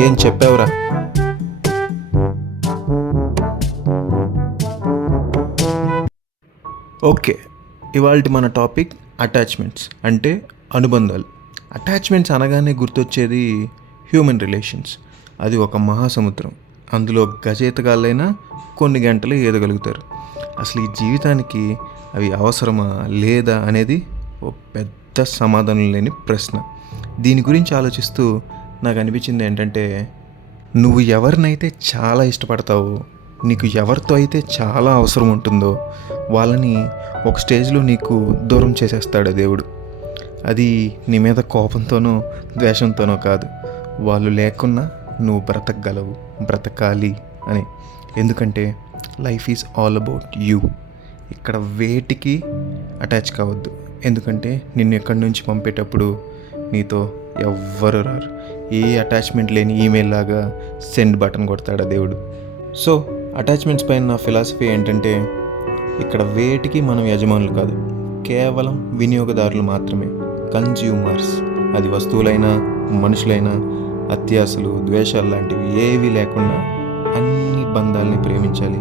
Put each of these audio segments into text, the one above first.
ఏం చెప్పావురా? ఓకే, ఇవాల్టి మన టాపిక్ అటాచ్మెంట్స్ అంటే అనుబంధాలు. అటాచ్మెంట్స్ అనగానే గుర్తొచ్చేది హ్యూమన్ రిలేషన్స్. అది ఒక మహాసముద్రం. అందులో గజేతగాళ్ళైనా కొన్ని గంటలు ఈదగలుగుతారు. అసలు ఈ జీవితానికి అవి అవసరమా లేదా అనేది ఓ పెద్ద సమాధానం లేని ప్రశ్న. దీని గురించి ఆలోచిస్తూ నాకు అనిపించింది ఏంటంటే, నువ్వు ఎవరినైతే చాలా ఇష్టపడతావో, నీకు ఎవరితో అయితే చాలా అవసరం ఉంటుందో వాళ్ళని ఒక స్టేజ్లో నీకు దూరం చేసేస్తాడు దేవుడు. అది నీ మీద కోపంతోనో ద్వేషంతోనో కాదు, వాళ్ళు లేకున్నా నువ్వు బ్రతకగలవు, బ్రతకాలి అని. ఎందుకంటే life is all about you. ఇక్కడ వేటికి అటాచ్ కావద్దు. ఎందుకంటే నిన్ను ఎక్కడి నుంచి పంపేటప్పుడు నీతో ఎవ్వరు రారు. ఏ అటాచ్మెంట్ లేని ఈమెయిల్ లాగా సెండ్ బటన్ కొడతాడా దేవుడు. సో అటాచ్మెంట్స్ పైన నా ఫిలాసఫీ ఏంటంటే, ఇక్కడ వేటికి మనం యజమానులు కాదు, కేవలం వినియోగదారులు మాత్రమే, కన్జ్యూమర్స్. అది వస్తువులైనా మనుషులైనా అత్యాశలు ద్వేషాలు లాంటివి ఏవి లేకుండా అన్ని బంధాలని ప్రేమించాలి,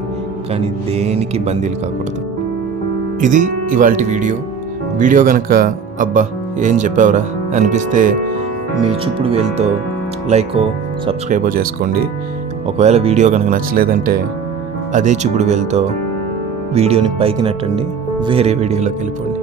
కానీ దేనికి బందీలు కాకూడదు. ఇది ఇవాల్టి వీడియో కనుక అబ్బా ఏం చెప్పావురా అనిపిస్తే మీ చూపుడు వేలుతో లైకో సబ్స్క్రైబో చేసుకోండి. ఒకవేళ వీడియో కనుక నచ్చలేదంటే అదే చూపుడు వేలుతో వీడియోని పైకి నెట్టండి, వేరే వీడియోలోకి వెళ్ళిపోండి.